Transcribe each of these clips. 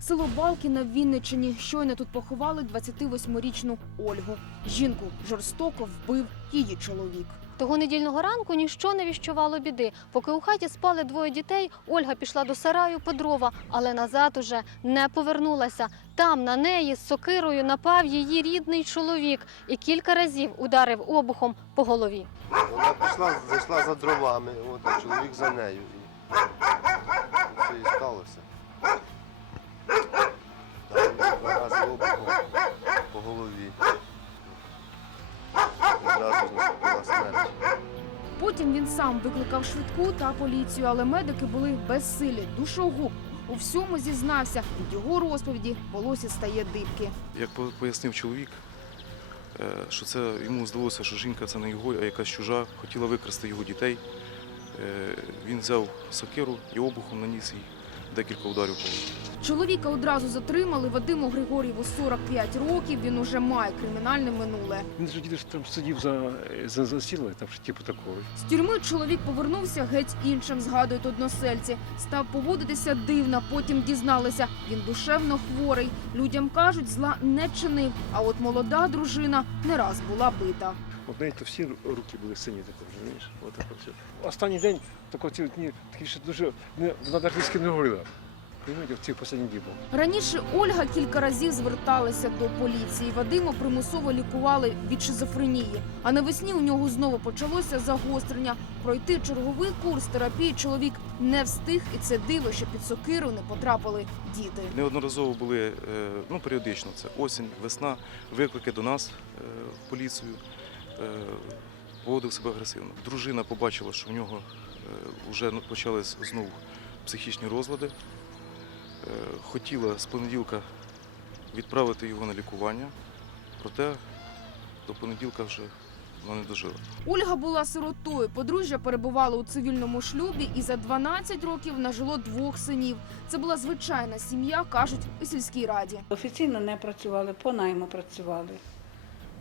Село Балки на Вінниччині. Щойно тут поховали 28-річну Ольгу. Жінку жорстоко вбив її чоловік. Того недільного ранку ніщо не віщувало біди. Поки у хаті спали двоє дітей, Ольга пішла до сараю по дрова, але назад уже не повернулася. Там на неї з сокирою напав її рідний чоловік і кілька разів ударив обухом по голові. Вона пішла, зайшла за дровами, от, а чоловік за нею. І це і сталося. Два рази по голові. Одразу ж смерть. Потім він сам викликав швидку та поліцію, але медики були безсилі. Душогуб у всьому зізнався. Від його розповіді волосся стає дибки. Як пояснив чоловік, е, що це йому здалося, що жінка це не його, а якась чужа, хотіла викрасти його дітей. Е, Він взяв сокиру і обухом наніс їй декілька ударів. Чоловіка одразу затримали. Вадиму Григорєву 45 років. Він уже має кримінальне минуле. Він ж дідусь там сидів за, за, за стіною, там ж типу такого. З тюрми чоловік повернувся геть іншим, згадують односельці. Став поводитися дивно, потім дізналися. Він душевно хворий. Людям кажуть, зла не чинив. А от молода дружина не раз була бита. От неї то всі руки були сині, тако, розумієш? От тако все. Останній день тако ці дні такі ще дуже не вона навіть з ким не говорила. В цих останні дні був. Раніше Ольга кілька разів зверталася до поліції. Вадима примусово лікували від шизофренії. А навесні у нього знову почалося загострення. Пройти черговий курс терапії чоловік не встиг, і це диво, що під сокиру не потрапили діти. Неодноразово були, е, ну періодично, це осінь, весна, виклики до нас е, в поліцію. Е, Поводив себе агресивно. Дружина побачила, що в нього вже почались знову психічні розлади. Е, Хотіла з понеділка відправити його на лікування, проте до понеділка вже вона не дожила. Ольга була сиротою. Подружжя перебувало у цивільному шлюбі і за 12 років нажило двох синів. Це була звичайна сім'я, кажуть у сільській раді. Офіційно не працювали, по найму працювали.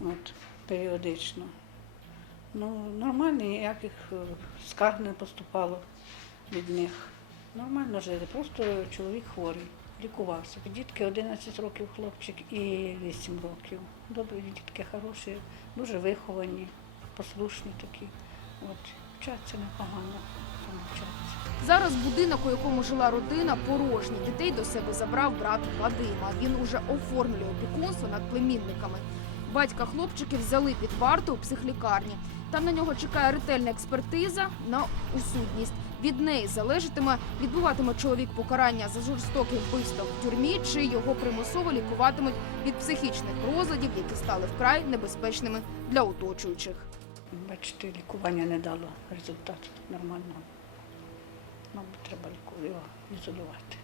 От, періодично. Ну, нормально, ніяких е, скарг не поступало від них. Нормально жили, просто чоловік хворий, лікувався. Дітки 11 років хлопчик і 8 років. Добрі дітки, хороші, дуже виховані, послушні такі. От, вчаться непогано, там. Зараз будинок, у якому жила родина, порожній. Дітей до себе забрав брат Вадима. Він уже оформлює опікунство над племінниками. Батька хлопчиків взяли під варту у психлікарні. Там на нього чекає ретельна експертиза на усудність. Від неї залежатиме, відбуватиме чоловік покарання за жорстоке вбивство в тюрмі, чи його примусово лікуватимуть від психічних розладів, які стали вкрай небезпечними для оточуючих. Бачите, лікування не дало результату нормального. Мабуть, треба його ізолювати.